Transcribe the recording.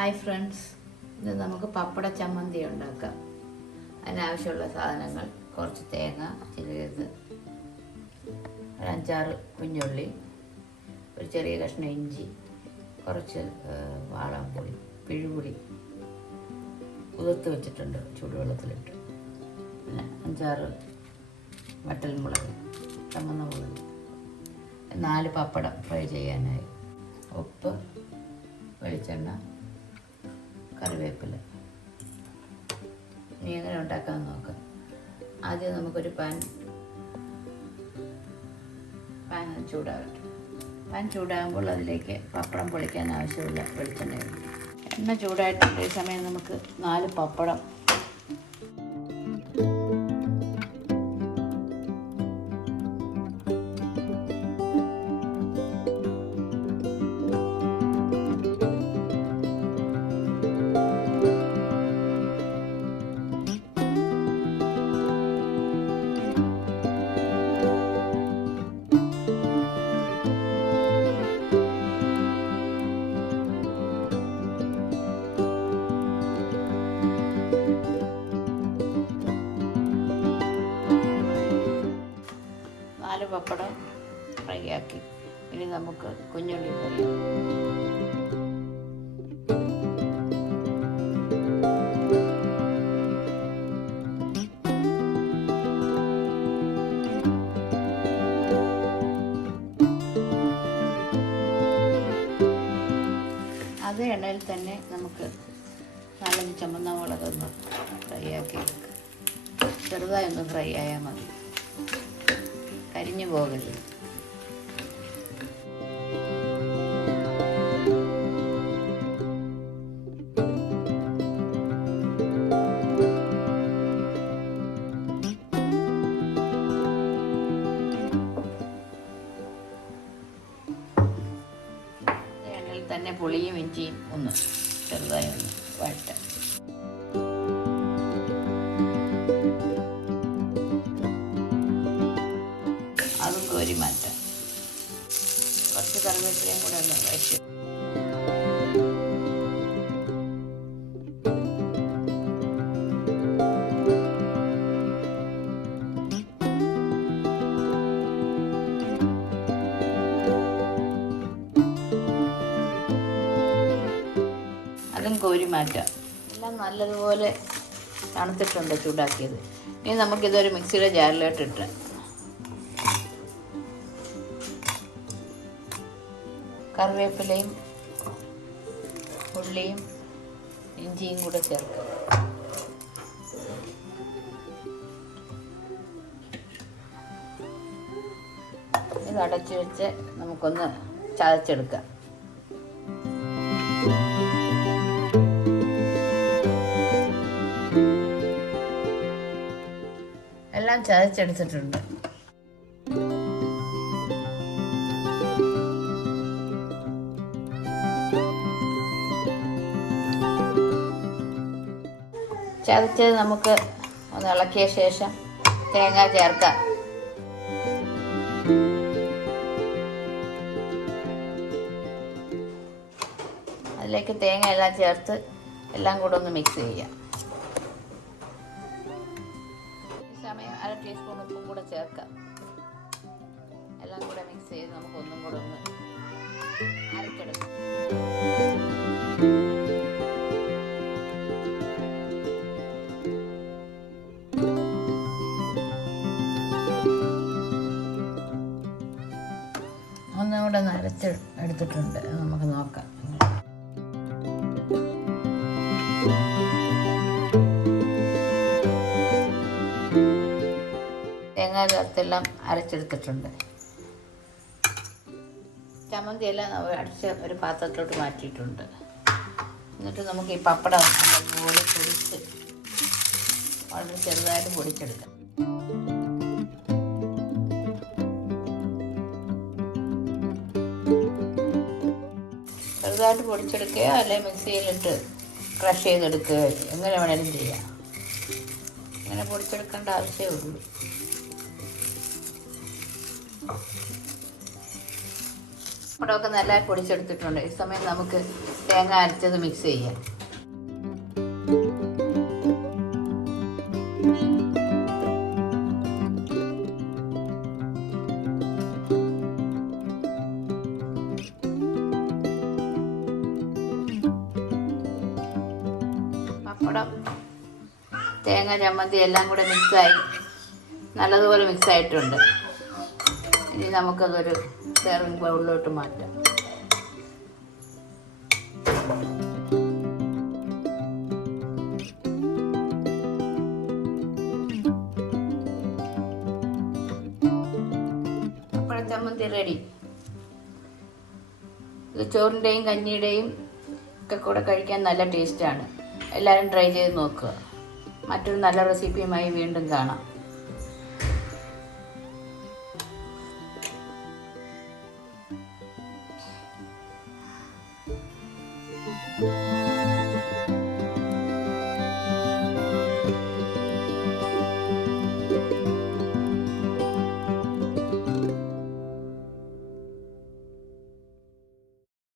Hi friends, ഇത് നമുക്ക് പപ്പട ചമ്മന്തി ഉണ്ടാക്കാം. അതിനാവശ്യമുള്ള സാധനങ്ങൾ: കുറച്ച് തേങ്ങ ചിരകിയത്, ഒരു 5-6 കുഞ്ഞുള്ളി, ഒരു ചെറിയ കഷ്ണം ഇഞ്ചി, കുറച്ച് വാളംപൊടി, പിഴുപൊടി കുതിർത്ത് വെച്ചിട്ടുണ്ട് ചൂടുവെള്ളത്തിലിട്ട്, പിന്നെ 5-6 വറ്റൽമുളക്, ചുമന്ന മുളക്, 4 പപ്പടം ഫ്രൈ ചെയ്യാനായി, ഉപ്പ്, വെളിച്ചെണ്ണ, കറിവേപ്പില. ഇനി എങ്ങനെ ഉണ്ടാക്കാമെന്ന് നോക്കാം. ആദ്യം നമുക്കൊരു പാൻ ചൂടാകട്ടെ. പാൻ ചൂടാകുമ്പോൾ അതിലേക്ക് പപ്പടം പൊളിക്കാൻ ആവശ്യമുള്ള വെളിച്ചെണ്ണ ഇടും. എണ്ണ ചൂടായിട്ടുണ്ട്. ഈ സമയം നമുക്ക് 4 പപ്പടം പപ്പടം ഫ്രൈ ആക്കി. ഇനി നമുക്ക് കുഞ്ഞുള്ളി ഫ്രൈ ആക്കാം. അതേ എണ്ണയിൽ തന്നെ നമുക്ക് 4-5 ചുമന്ന മുളകൊന്ന് ഫ്രൈ ആക്കി എടുക്കാം. ചെറുതായി ഒന്ന് ഫ്രൈ ആയാൽ മതി, കരിഞ്ഞു പോകരുത്. എണ്ണയിൽ തന്നെ പുളിയും ഇഞ്ചിയും ഒന്ന് ചെറുതായി ഒന്ന് വഴറ്റാം. അതും കോരി മാറ്റാം. കുറച്ച് കറിവേപ്പിലയും കൂടെ ഒന്ന് വഴറ്റി. അതും കോരി മാറ്റാം. എല്ലാം നല്ലതുപോലെ തണുത്തിട്ടുണ്ട് ചൂടാക്കിയത്. ഇനി നമുക്കിതൊരു മിക്സിയുടെ ജാറിലോട്ടിട്ട് കറിവേപ്പിലയും ഉള്ളിയും ഇഞ്ചിയും കൂടെ ചേർക്കാം. ഇത് അടച്ചു വെച്ച് നമുക്കൊന്ന് ചതച്ചെടുക്കാം. എല്ലാം ചതച്ചെടുത്തിട്ടുണ്ട്. ചതച്ചത് നമുക്ക് ഒന്ന് ഇളക്കിയ ശേഷം തേങ്ങ ചേർക്കാം. അതിലേക്ക് തേങ്ങ എല്ലാം ചേർത്ത് എല്ലാം കൂടെ ഒന്ന് മിക്സ് ചെയ്യാം. ഈ സമയം 1/2 ടീസ്പൂൺ ഉപ്പും കൂടെ ചേർക്കാം. എല്ലാം കൂടെ മിക്സ് ചെയ്ത് നമുക്ക് ഒന്നും കൂടെ ഒന്ന് അരച്ചെടുക്കാം. ഒന്നുകൂടെ ഒന്ന് എടുത്തിട്ടുണ്ട്. നമുക്ക് നോക്കാം. തേങ്ങ ചേർത്തെല്ലാം അരച്ചെടുത്തിട്ടുണ്ട്. ചമ്മന്തി എല്ലാം അടിച്ച് ഒരു പാത്രത്തിലോട്ട് മാറ്റിയിട്ടുണ്ട്. എന്നിട്ട് നമുക്ക് ഈ പപ്പടം നല്ലപോലെ പൊടിച്ച് വളരെ ചെറുതായിട്ട് പൊടിച്ചെടുക്കാം. ചെറുതായിട്ട് പൊടിച്ചെടുക്കുക, അല്ലെങ്കിൽ മിക്സിയിലിട്ട് ക്രഷ് ചെയ്തെടുക്കുക, എങ്ങനെ വേണേലും ചെയ്യാം. ഇങ്ങനെ പൊടിച്ചെടുക്കേണ്ട ആവശ്യമേ ഉള്ളൂ. പപ്പടമൊക്കെ നല്ല പൊടിച്ചെടുത്തിട്ടുണ്ട്. ഈ സമയം നമുക്ക് തേങ്ങ അരച്ചത് മിക്സ് ചെയ്യാം. പപ്പടം, തേങ്ങ, ചമ്മന്തി എല്ലാം കൂടെ മിക്സായി നല്ലതുപോലെ മിക്സായിട്ടുണ്ട്. ഇനി നമുക്കതൊരു സെർവിങ് ബൗളിലോട്ട് മാറ്റാം. പപ്പട ചമ്മന്തി റെഡി. ഇത് ചോറിൻ്റെയും കഞ്ഞിയുടെയും ഒക്കെ കൂടെ കഴിക്കാൻ നല്ല ടേസ്റ്റാണ്. എല്ലാവരും ട്രൈ ചെയ്ത് നോക്കുക. മറ്റൊരു നല്ല റെസിപ്പിയുമായി വീണ്ടും കാണാം.